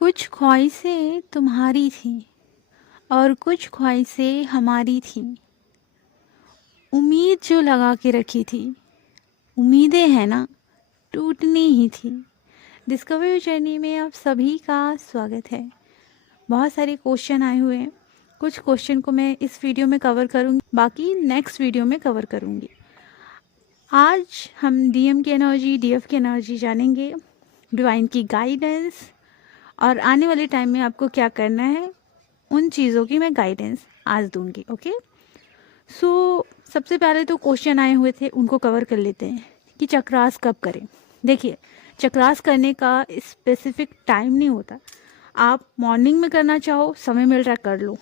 कुछ ख्वाहिशें तुम्हारी थीं और कुछ ख्वाहिशें हमारी थीं। उम्मीद जो लगा के रखी थी, उम्मीदें हैं ना, टूटनी ही थी। डिस्कवरी जर्नी में आप सभी का स्वागत है। बहुत सारे क्वेश्चन आए हुए हैं। कुछ क्वेश्चन को मैं इस वीडियो में कवर करूँगी, बाकी नेक्स्ट वीडियो में कवर करूँगी। आज हम डीएम की एनर्जी, डीएफ की एनर्जी जानेंगे, डिवाइन की गाइडेंस, और आने वाले टाइम में आपको क्या करना है उन चीज़ों की मैं गाइडेंस आज दूंगी। ओके, सो सबसे पहले तो क्वेश्चन आए हुए थे, उनको कवर कर लेते हैं कि चक्रास कब करें। देखिए, चक्रास करने का स्पेसिफिक टाइम नहीं होता। आप मॉर्निंग में करना चाहो, समय मिल रहा है कर लो,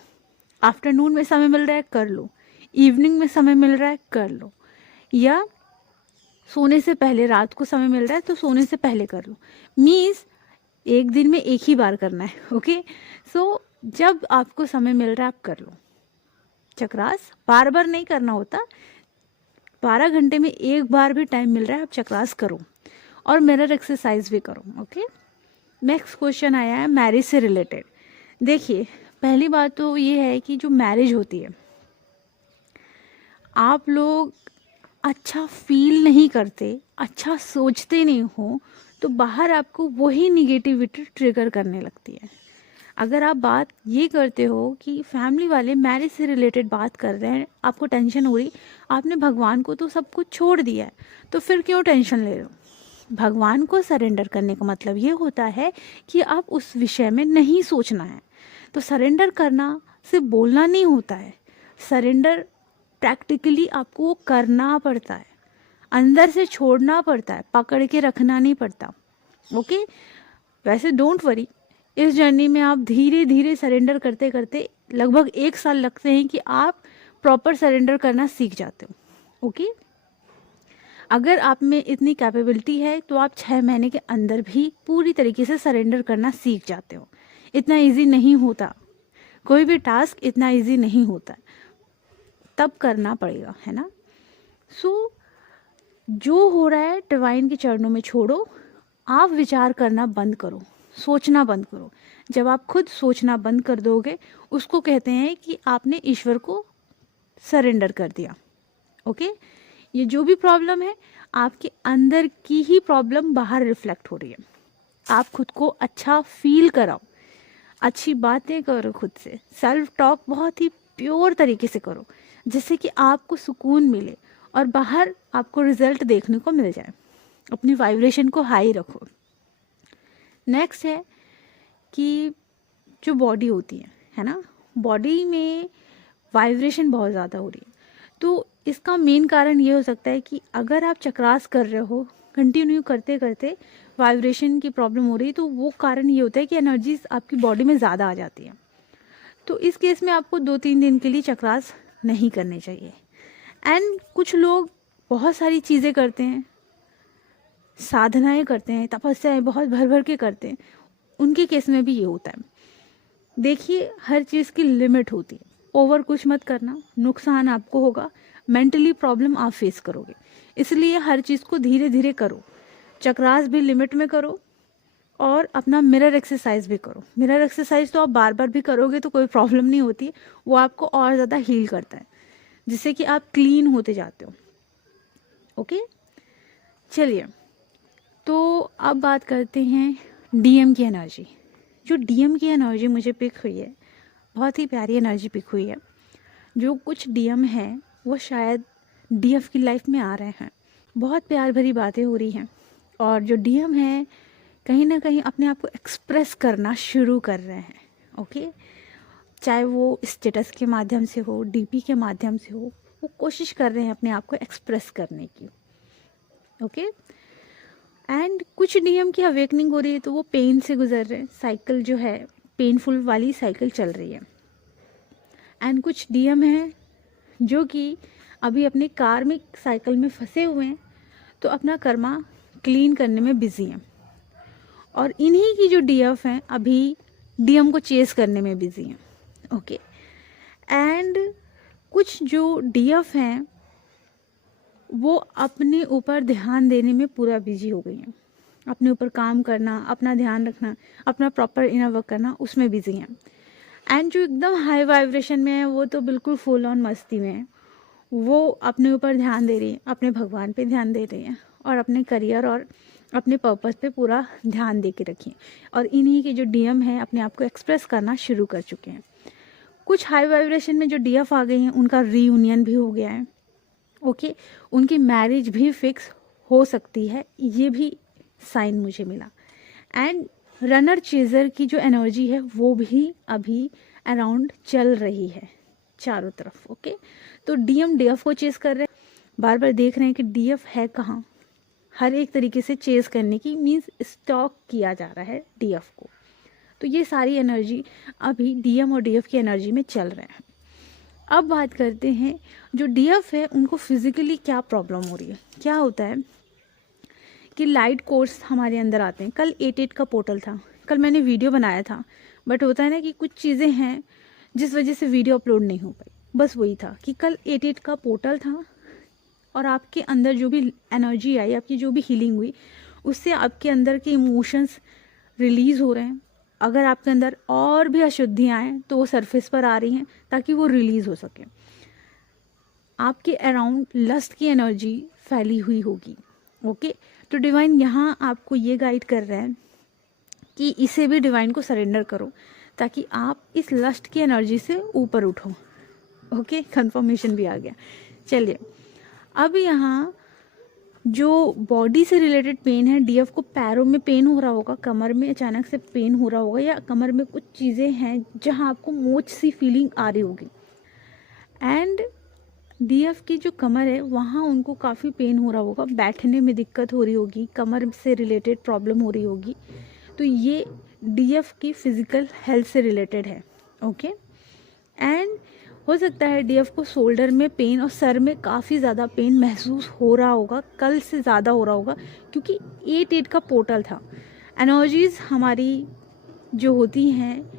आफ्टरनून में समय मिल रहा है कर लो, इवनिंग में समय मिल रहा है कर लो, या सोने से पहले, रात को समय मिल रहा है तो सोने से पहले कर लो। मीन्स एक दिन में एक ही बार करना है। ओके, सो जब आपको समय मिल रहा है आप कर लो। चक्रास बार बार नहीं करना होता, 12 घंटे में एक बार भी टाइम मिल रहा है आप चक्रास करो, और मिरर एक्सरसाइज भी करो। ओके, नेक्स्ट क्वेश्चन आया है मैरिज से रिलेटेड। देखिए, पहली बात तो ये है कि जो मैरिज होती है, आप लोग अच्छा फील नहीं करते, अच्छा सोचते नहीं हो, तो बाहर आपको वही निगेटिविटी ट्रिगर करने लगती है। अगर आप बात ये करते हो कि फैमिली वाले मैरिज से रिलेटेड बात कर रहे हैं, आपको टेंशन हो रही, आपने भगवान को तो सब कुछ छोड़ दिया है, तो फिर क्यों टेंशन ले रहे हो? भगवान को सरेंडर करने का मतलब ये होता है कि आप उस विषय में नहीं सोचना है। तो सरेंडर करना सिर्फ बोलना नहीं होता है, सरेंडर प्रैक्टिकली आपको करना पड़ता है, अंदर से छोड़ना पड़ता है, पकड़ के रखना नहीं पड़ता। ओके, वैसे डोंट वरी, इस जर्नी में आप धीरे धीरे सरेंडर करते करते लगभग 1 साल लगते हैं कि आप प्रॉपर सरेंडर करना सीख जाते हो। ओके, अगर आप में इतनी कैपेबिलिटी है तो आप 6 महीने के अंदर भी पूरी तरीके से सरेंडर करना सीख जाते हो। इतना इजी नहीं होता, कोई भी टास्क इतना इजी नहीं होता, तब करना पड़ेगा, है ना। सो जो हो रहा है डिवाइन के चरणों में छोड़ो, आप विचार करना बंद करो, सोचना बंद करो। जब आप खुद सोचना बंद कर दोगे, उसको कहते हैं कि आपने ईश्वर को सरेंडर कर दिया। ओके, ये जो भी प्रॉब्लम है, आपके अंदर की ही प्रॉब्लम बाहर रिफ्लेक्ट हो रही है। आप खुद को अच्छा फील कराओ, अच्छी बातें करो, खुद से सेल्फ टॉक बहुत ही प्योर तरीके से करो, जिससे कि आपको सुकून मिले और बाहर आपको रिजल्ट देखने को मिल जाए। अपनी वाइब्रेशन को हाई रखो। नेक्स्ट है कि जो बॉडी होती है ना, बॉडी में वाइब्रेशन बहुत ज़्यादा हो रही है, तो इसका मेन कारण ये हो सकता है कि अगर आप चक्रास कर रहे हो, कंटिन्यू करते करते वाइब्रेशन की प्रॉब्लम हो रही है, तो वो कारण ये होता है कि एनर्जीज आपकी बॉडी में ज़्यादा आ जाती है। तो इस केस में आपको 2-3 दिन के लिए चक्रास नहीं करने चाहिए। एंड कुछ लोग बहुत सारी चीज़ें करते हैं, साधनाएं करते हैं, तपस्याएं बहुत भर भर के करते हैं, उनके केस में भी ये होता है। देखिए, हर चीज़ की लिमिट होती है, ओवर कुछ मत करना, नुकसान आपको होगा, मेंटली प्रॉब्लम आप फेस करोगे। इसलिए हर चीज़ को धीरे धीरे करो, चक्रास भी लिमिट में करो, और अपना मिरर एक्सरसाइज भी करो। मिरर एक्सरसाइज तो आप बार बार भी करोगे तो कोई प्रॉब्लम नहीं होती, वो आपको और ज़्यादा हील करता है, जिससे कि आप क्लीन होते जाते हो। ओके, चलिए, तो अब बात करते हैं डीएम की एनर्जी। जो डीएम की एनर्जी मुझे पिक हुई है, बहुत ही प्यारी एनर्जी पिक हुई है। जो कुछ डीएम हैं वो शायद डीएफ की लाइफ में आ रहे हैं, बहुत प्यार भरी बातें हो रही हैं, और जो डीएम हैं कहीं ना कहीं अपने आप को एक्सप्रेस करना शुरू कर रहे हैं। ओके, चाहे वो स्टेटस के माध्यम से हो, डीपी के माध्यम से हो, वो कोशिश कर रहे हैं अपने आप को एक्सप्रेस करने की। ओके, एंड कुछ डीएम की अवेकनिंग हो रही है, तो वो पेन से गुजर रहे हैं, साइकिल जो है पेनफुल वाली साइकिल चल रही है। एंड कुछ डीएम हैं जो कि अभी अपने कार्मिक साइकिल में फंसे हुए हैं, तो अपना कर्मा क्लीन करने में बिजी हैं। और इन्हीं की जो डीएफ हैं अभी डीएम को चेस करने में बिजी हैं। ओके, एंड कुछ जो डीएफ हैं वो अपने ऊपर ध्यान देने में पूरा बिजी हो गई हैं। अपने ऊपर काम करना, अपना ध्यान रखना, अपना प्रॉपर इनर वर्क करना, उसमें बिजी हैं। एंड जो एकदम हाई वाइब्रेशन में है वो तो बिल्कुल फुल ऑन मस्ती में है। वो अपने ऊपर ध्यान दे रही है, अपने भगवान पे ध्यान दे रही है और अपने करियर और अपने पर्पस पे पूरा ध्यान दे के रखिए। और इन्हीं के जो डीएम हैं अपने आप को एक्सप्रेस करना शुरू कर चुके हैं। कुछ हाई वाइब्रेशन में जो डीएफ आ गए हैं उनका रीयूनियन भी हो गया है। ओके, उनकी मैरिज भी फिक्स हो सकती है, ये भी साइन मुझे मिला। एंड रनर चेजर की जो एनर्जी है वो भी अभी अराउंड चल रही है चारों तरफ। ओके, तो डीएम डीएफ को चेस कर रहे हैं, बार बार देख रहे हैं कि डीएफ है कहाँ, हर एक तरीके से चेस करने की मीन्स स्टॉक किया जा रहा है डीएफ को। तो ये सारी एनर्जी अभी डीएम और डीएफ की एनर्जी में चल रहे हैं। अब बात करते हैं जो डीएफ है उनको फिजिकली क्या प्रॉब्लम हो रही है। क्या होता है कि लाइट कोर्स हमारे अंदर आते हैं। कल 8-8 का पोर्टल था, कल मैंने वीडियो बनाया था, बट होता है ना कि कुछ चीज़ें हैं जिस वजह से वीडियो अपलोड नहीं हो पाई। बस वही था कि कल 8-8 का पोर्टल था और आपके अंदर जो भी एनर्जी आई, आपकी जो भी हीलिंग हुई, उससे आपके अंदर के इमोशंस रिलीज़ हो रहे हैं। अगर आपके अंदर और भी अशुद्धियाँ हैं तो वो सरफेस पर आ रही हैं ताकि वो रिलीज़ हो सके। आपके अराउंड लस्ट की एनर्जी फैली हुई होगी। ओके, तो डिवाइन यहाँ आपको ये गाइड कर रहा है कि इसे भी डिवाइन को सरेंडर करो ताकि आप इस लस्ट की एनर्जी से ऊपर उठो। ओके, कंफर्मेशन भी आ गया। चलिए, अब यहाँ जो बॉडी से रिलेटेड पेन है, डीएफ को पैरों में पेन हो रहा होगा, कमर में अचानक से पेन हो रहा होगा, या कमर में कुछ चीज़ें हैं जहाँ आपको मोच सी फीलिंग आ रही होगी। एंड डीएफ की जो कमर है वहाँ उनको काफ़ी पेन हो रहा होगा, बैठने में दिक्कत हो रही होगी, कमर से रिलेटेड प्रॉब्लम हो रही होगी। तो ये डीएफ की फिज़िकल हेल्थ से रिलेटेड है। ओके, एंड हो सकता है डीएफ को शोल्डर में पेन और सर में काफ़ी ज़्यादा पेन महसूस हो रहा होगा, कल से ज़्यादा हो रहा होगा, क्योंकि 8-8 का पोर्टल था। एनर्जीज़ हमारी जो होती हैं,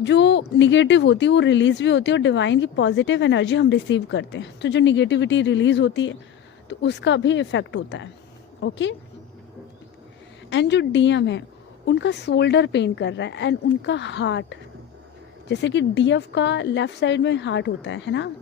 जो निगेटिव होती है वो रिलीज़ भी होती है और डिवाइन की पॉजिटिव एनर्जी हम रिसीव करते हैं। तो जो निगेटिविटी रिलीज़ होती है तो उसका भी इफ़ेक्ट होता है। ओके, एंड जो डीएम है उनका शोल्डर पेन कर रहा है एंड उनका हार्ट, जैसे कि डीएफ का लेफ़्ट साइड में हार्ट होता है ना,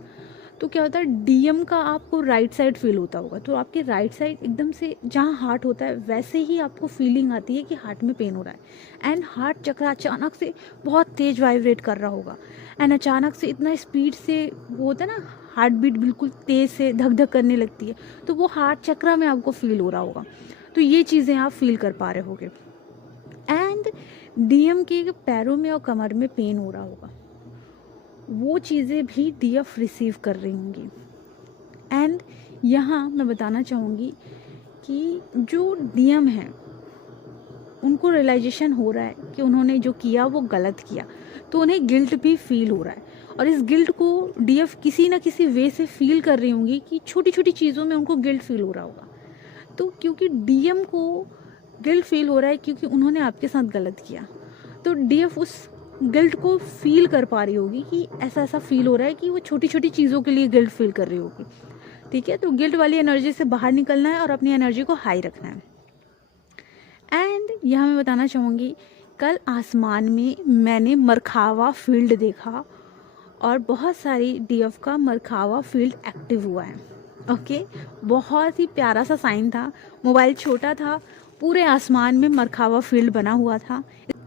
तो क्या होता है डीएम का आपको राइट साइड फील होता होगा। तो आपके राइट साइड एकदम से जहाँ हार्ट होता है वैसे ही आपको फीलिंग आती है कि हार्ट में पेन हो रहा है। एंड हार्ट चक्र अचानक से बहुत तेज वाइब्रेट कर रहा होगा एंड अचानक से इतना स्पीड से वो होता है ना, हार्ट बीट बिल्कुल तेज़ से धक धक करने लगती है, तो वो हार्ट चक्र में आपको फील हो रहा होगा। तो ये चीज़ें आप फील कर पा रहे होगे। एंड डीएम के पैरों में और कमर में पेन हो रहा होगा, वो चीज़ें भी डीएफ रिसीव कर रही होंगी। एंड यहाँ मैं बताना चाहूँगी कि जो डीएम है उनको रियलाइजेशन हो रहा है कि उन्होंने जो किया वो गलत किया, तो उन्हें गिल्ट भी फील हो रहा है। और इस गिल्ट को डीएफ किसी ना किसी वे से फील कर रही होंगी कि छोटी छोटी चीज़ों में उनको गिल्ट फील हो रहा होगा। तो क्योंकि डीएम को गिल्ट फील हो रहा है क्योंकि उन्होंने आपके साथ गलत किया, तो डीएफ उस गिल्ट को फील कर पा रही होगी कि ऐसा ऐसा फील हो रहा है कि वो छोटी छोटी चीज़ों के लिए गिल्ट फील कर रही होगी। ठीक है, तो गिल्ट वाली एनर्जी से बाहर निकलना है और अपनी एनर्जी को हाई रखना है। एंड यहाँ मैं बताना चाहूँगी, कल आसमान में मैंने मरखावा फील्ड देखा और बहुत सारी डीएफ का मरखावा फील्ड एक्टिव हुआ है। ओके, बहुत ही प्यारा सा साइन था, मोबाइल छोटा था, पूरे आसमान में मरखावा फील्ड बना हुआ था,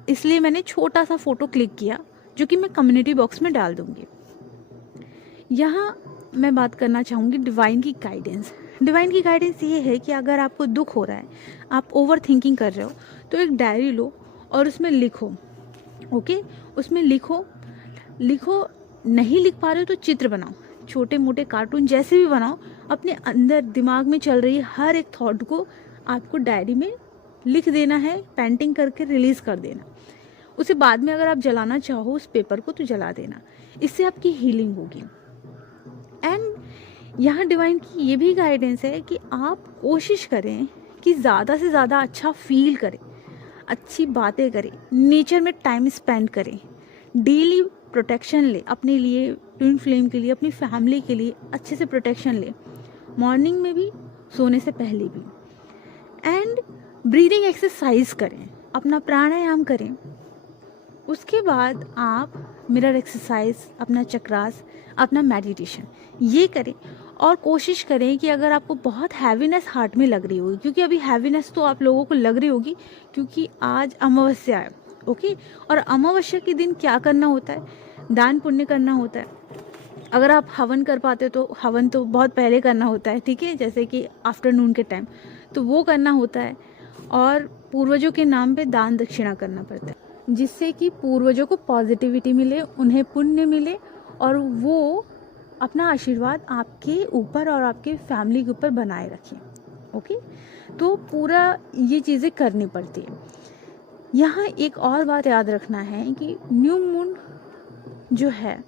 इसलिए मैंने छोटा सा फ़ोटो क्लिक किया जो कि मैं कम्युनिटी बॉक्स में डाल दूँगी। यहाँ मैं बात करना चाहूँगी डिवाइन की गाइडेंस। डिवाइन की गाइडेंस ये है कि अगर आपको दुख हो रहा है, आप ओवर थिंकिंग कर रहे हो, तो एक डायरी लो और उसमें लिखो। ओके, उसमें लिखो, नहीं लिख पा रहे हो तो चित्र बनाओ, छोटे मोटे कार्टून जैसे भी बनाओ, अपने अंदर दिमाग में चल रही हर एक थॉट को आपको डायरी में लिख देना है, पेंटिंग करके रिलीज़ कर देना। उसे बाद में अगर आप जलाना चाहो उस पेपर को तो जला देना, इससे आपकी हीलिंग होगी। एंड यहाँ डिवाइन की ये भी गाइडेंस है कि आप कोशिश करें कि ज़्यादा से ज़्यादा अच्छा फील करें, अच्छी बातें करें, नेचर में टाइम स्पेंड करें, डेली प्रोटेक्शन ले अपने लिए, ट्विन फ्लेम के लिए, अपनी फैमिली के लिए अच्छे से प्रोटेक्शन ले, मॉर्निंग में भी, सोने से पहले भी। एंड ब्रीदिंग एक्सरसाइज करें, अपना प्राणायाम करें। उसके बाद आप मिरर एक्सरसाइज, अपना चक्रास, अपना मेडिटेशन ये करें। और कोशिश करें कि अगर आपको बहुत हैवीनेस हार्ट में लग रही होगी, क्योंकि अभी हैवीनेस तो आप लोगों को लग रही होगी क्योंकि आज अमावस्या है, ओके। और अमावस्या के दिन क्या करना होता है? दान पुण्य करना होता है। अगर आप हवन कर पाते हो तो हवन तो बहुत पहले करना होता है, ठीक है, जैसे कि आफ्टरनून के टाइम, तो वो करना होता है। और पूर्वजों के नाम पे दान दक्षिणा करना पड़ता है, जिससे कि पूर्वजों को पॉजिटिविटी मिले, उन्हें पुण्य मिले और वो अपना आशीर्वाद आपके ऊपर और आपके फैमिली के ऊपर बनाए रखें, ओके। तो पूरा ये चीज़ें करनी पड़ती है। यहाँ एक और बात याद रखना है कि न्यू मून जो है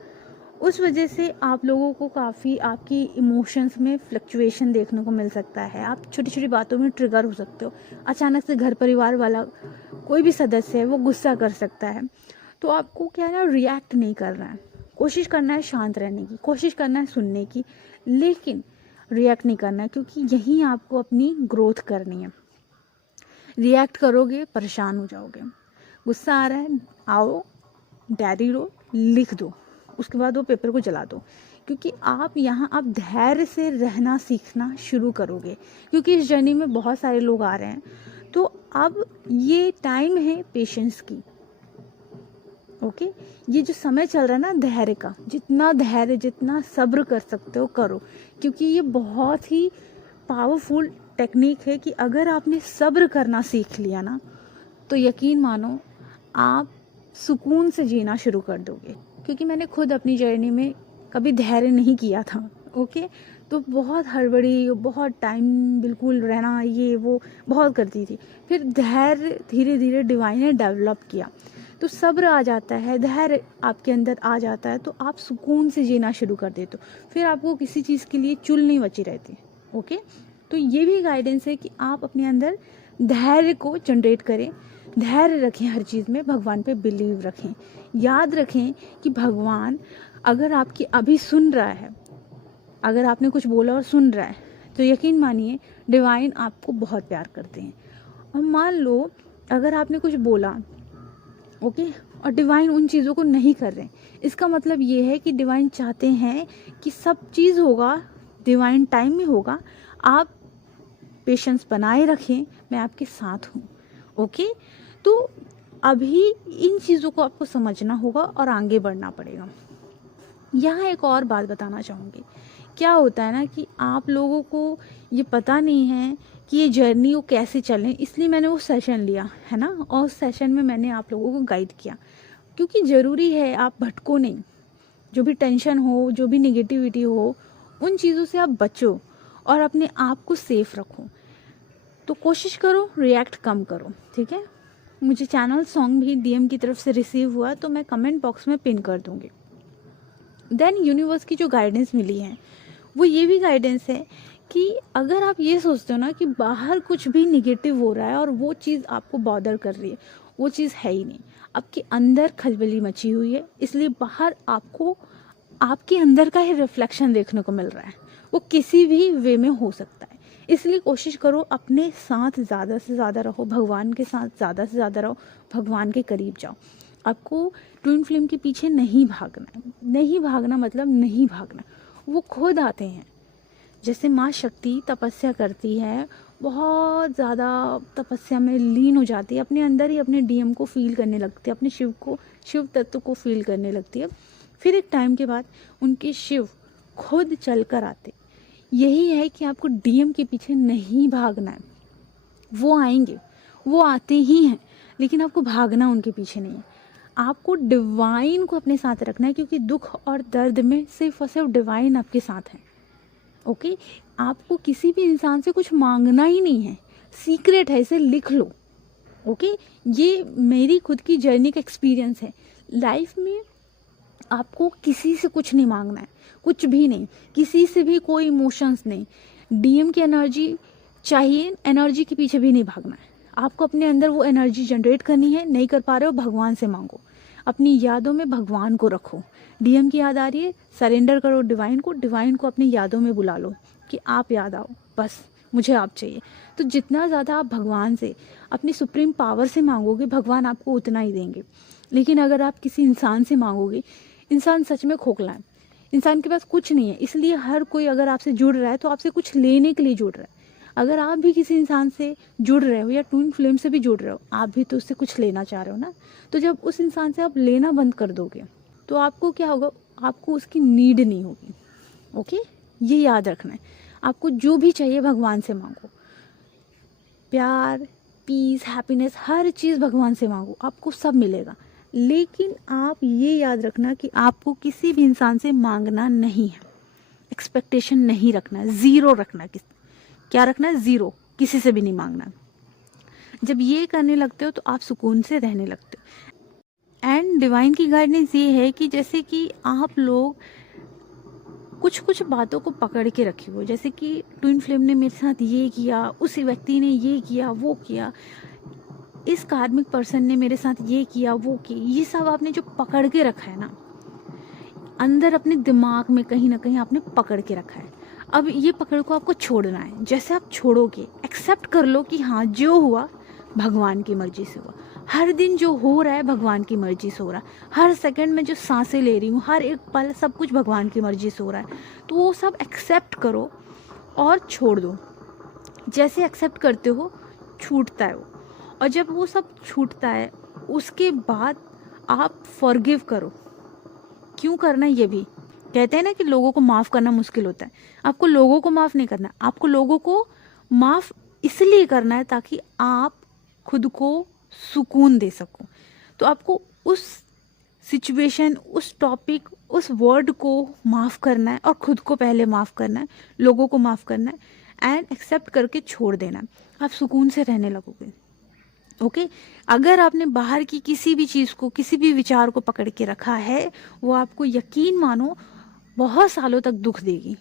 उस वजह से आप लोगों को काफ़ी आपकी इमोशंस में फ्लक्चुएशन देखने को मिल सकता है। आप छोटी छोटी बातों में ट्रिगर हो सकते हो। अचानक से घर परिवार वाला कोई भी सदस्य है वो गुस्सा कर सकता है, तो आपको क्या है ना, रिएक्ट नहीं करना है, कोशिश करना है शांत रहने की, कोशिश करना है सुनने की, लेकिन रिएक्ट नहीं करना है, क्योंकि यहीं आपको अपनी ग्रोथ करनी है। रिएक्ट करोगे परेशान हो जाओगे। गुस्सा आ रहा है, आओ डायरी लो, लिख दो, उसके बाद वो पेपर को जला दो, क्योंकि आप यहाँ आप धैर्य से रहना सीखना शुरू करोगे, क्योंकि इस जर्नी में बहुत सारे लोग आ रहे हैं। तो अब ये टाइम है पेशेंस की, ओके। ये जो समय चल रहा है ना धैर्य का, जितना धैर्य जितना सब्र कर सकते हो करो, क्योंकि ये बहुत ही पावरफुल टेक्निक है कि अगर आपने सब्र करना सीख लिया ना, तो यकीन मानो आप सुकून से जीना शुरू कर दोगे। क्योंकि मैंने खुद अपनी जर्नी में कभी धैर्य नहीं किया था, ओके। तो बहुत हड़बड़ी, बहुत टाइम बिल्कुल रहना, ये वो बहुत करती थी। फिर धैर्य धीरे धीरे डिवाइन ने डेवलप किया, तो सब्र आ जाता है, धैर्य आपके अंदर आ जाता है, तो आप सुकून से जीना शुरू कर देते हो। फिर आपको किसी चीज़ के लिए चुल नहीं बची रहती, ओके। तो ये भी गाइडेंस है कि आप अपने अंदर धैर्य को जनरेट करें, धैर्य रखें, हर चीज़ में भगवान पे बिलीव रखें। याद रखें कि भगवान अगर आपकी अभी सुन रहा है, अगर आपने कुछ बोला और सुन रहा है, तो यकीन मानिए डिवाइन आपको बहुत प्यार करते हैं। और मान लो अगर आपने कुछ बोला, ओके, और डिवाइन उन चीज़ों को नहीं कर रहे, इसका मतलब ये है कि डिवाइन चाहते हैं कि सब चीज़ होगा डिवाइन टाइम में होगा। आप पेशेंस बनाए रखें, मैं आपके साथ हूँ, ओके। तो अभी इन चीज़ों को आपको समझना होगा और आगे बढ़ना पड़ेगा। यहाँ एक और बात बताना चाहूँगी, क्या होता है ना कि आप लोगों को ये पता नहीं है कि ये जर्नी वो कैसे चलें, इसलिए मैंने वो सेशन लिया है ना, और उस सेशन में मैंने आप लोगों को गाइड किया, क्योंकि ज़रूरी है आप भटको नहीं। जो भी टेंशन हो, जो भी नेगेटिविटी हो, उन चीज़ों से आप बचो और अपने आप को सेफ रखो। तो कोशिश करो रिएक्ट कम करो, ठीक है। मुझे चैनल सॉन्ग भी डीएम की तरफ से रिसीव हुआ, तो मैं कमेंट बॉक्स में पिन कर दूँगी। देन यूनिवर्स की जो गाइडेंस मिली है वो ये भी गाइडेंस है कि अगर आप ये सोचते हो ना कि बाहर कुछ भी निगेटिव हो रहा है और वो चीज़ आपको बॉदर कर रही है, वो चीज़ है ही नहीं, आपके अंदर खलबली मची हुई है, इसलिए बाहर आपको आपके अंदर का ही रिफ्लेक्शन देखने को मिल रहा है। वो किसी भी वे में हो सकता है, इसलिए कोशिश करो अपने साथ ज़्यादा से ज़्यादा रहो, भगवान के साथ ज़्यादा से ज़्यादा रहो, भगवान के करीब जाओ। आपको ट्विन फ्लेम के पीछे नहीं भागना है, नहीं भागना मतलब नहीं भागना, वो खुद आते हैं। जैसे माँ शक्ति तपस्या करती है, बहुत ज़्यादा तपस्या में लीन हो जाती है, अपने अंदर ही अपने डीएम को फील करने लगती है, अपने शिव तत्व को फील करने लगती है। फिर एक टाइम के बाद उनके शिव खुद चल कर आते। यही है कि आपको डीएम के पीछे नहीं भागना है, वो आएंगे, वो आते ही हैं, लेकिन आपको भागना उनके पीछे नहीं है। आपको डिवाइन को अपने साथ रखना है, क्योंकि दुख और दर्द में सिर्फ और सिर्फ डिवाइन आपके साथ है, ओके। आपको किसी भी इंसान से कुछ मांगना ही नहीं है, सीक्रेट है, इसे लिख लो, ओके। ये मेरी खुद की जर्नी का एक्सपीरियंस है। लाइफ में आपको किसी से कुछ नहीं मांगना है, कुछ भी नहीं, किसी से भी कोई इमोशंस नहीं। डीएम की एनर्जी चाहिए, एनर्जी के पीछे भी नहीं भागना है, आपको अपने अंदर वो एनर्जी जनरेट करनी है। नहीं कर पा रहे हो, भगवान से मांगो, अपनी यादों में भगवान को रखो। डीएम की याद आ रही है, सरेंडर करो डिवाइन को अपनी यादों में बुला लो कि आप याद आओ, बस मुझे आप चाहिए। तो जितना ज़्यादा आप भगवान से, अपनी सुप्रीम पावर से मांगोगे, भगवान आपको उतना ही देंगे। लेकिन अगर आप किसी इंसान से मांगोगे, इंसान सच में खोखला है, इंसान के पास कुछ नहीं है। इसलिए हर कोई अगर आपसे जुड़ रहा है तो आपसे कुछ लेने के लिए जुड़ रहा है। अगर आप भी किसी इंसान से जुड़ रहे हो या ट्विन फ्लेम से भी जुड़ रहे हो, आप भी तो उससे कुछ लेना चाह रहे हो ना। तो जब उस इंसान से आप लेना बंद कर दोगे तो आपको क्या होगा, आपको उसकी नीड नहीं होगी। ओके, ये याद रखना है। आपको जो भी चाहिए भगवान से मांगो, प्यार, पीस, हैप्पीनेस, हर चीज़ भगवान से मांगो, आपको सब मिलेगा। लेकिन आप ये याद रखना कि आपको किसी भी इंसान से मांगना नहीं है, एक्सपेक्टेशन नहीं रखना है, ज़ीरो रखना है। क्या रखना है? ज़ीरो, किसी से भी नहीं मांगना। जब ये करने लगते हो तो आप सुकून से रहने लगते हो। एंड डिवाइन की गाइडेंस ये है कि जैसे कि आप लोग कुछ कुछ बातों को पकड़ के रखे हो, जैसे कि ट्विन फ्लेम ने मेरे साथ ये किया, उस व्यक्ति ने ये किया, वो किया, इस कार्मिक पर्सन ने मेरे साथ ये किया, वो किया, ये सब आपने जो पकड़ के रखा है ना, अंदर अपने दिमाग में कहीं ना कहीं आपने पकड़ के रखा है। अब ये पकड़ को आपको छोड़ना है। जैसे आप छोड़ोगे, एक्सेप्ट कर लो कि हाँ, जो हुआ भगवान की मर्जी से हुआ। हर दिन जो हो रहा है भगवान की मर्जी से हो रहा है। हर सेकंड में जो सांसें ले रही हूँ, हर एक पल, सब कुछ भगवान की मर्जी से हो रहा है। तो वो सब एक्सेप्ट करो और छोड़ दो। जैसे एक्सेप्ट करते हो, छूटता है वो। और जब वो सब छूटता है, उसके बाद आप फॉरगिव करो। क्यों करना है? ये भी कहते हैं ना कि लोगों को माफ़ करना मुश्किल होता है। आपको लोगों को माफ़ नहीं करना, आपको लोगों को माफ़ इसलिए करना है ताकि आप खुद को सुकून दे सको। तो आपको उस सिचुएशन, उस टॉपिक, उस वर्ड को माफ़ करना है और खुद को पहले माफ़ करना है, लोगों को माफ़ करना है एंड एक्सेप्ट करके छोड़ देना है। आप सुकून से रहने लगोगे। ओके, अगर आपने बाहर की किसी भी चीज़ को, किसी भी विचार को पकड़ के रखा है, वो आपको यकीन मानो बहुत सालों तक दुख देगी।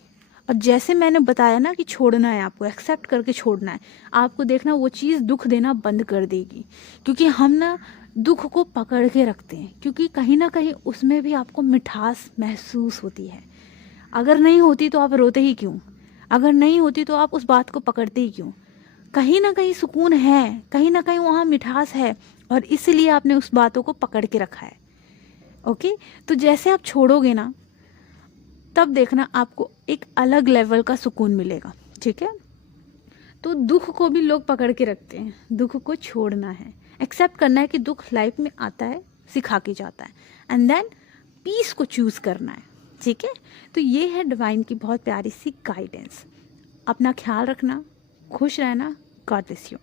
और जैसे मैंने बताया ना कि छोड़ना है, आपको एक्सेप्ट करके छोड़ना है, आपको देखना वो चीज़ दुख देना बंद कर देगी। क्योंकि हम ना दुख को पकड़ के रखते हैं, क्योंकि कहीं ना कहीं उसमें भी आपको मिठास महसूस होती है। अगर नहीं होती तो आप रोते ही क्यों? अगर नहीं होती तो आप उस बात को पकड़ते ही क्यों? कहीं ना कहीं सुकून है, कहीं ना कहीं वहाँ मिठास है, और इसलिए आपने उस बातों को पकड़ के रखा है। ओके, तो जैसे आप छोड़ोगे ना, तब देखना आपको एक अलग लेवल का सुकून मिलेगा। ठीक है, तो दुख को भी लोग पकड़ के रखते हैं, दुख को छोड़ना है, एक्सेप्ट करना है कि दुख लाइफ में आता है, सिखा के जाता है, एंड देन पीस को चूज करना है। ठीक है, तो ये है डिवाइन की बहुत प्यारी सी गाइडेंस। अपना ख्याल रखना, खुश रहना, गॉड ब्लेस यू।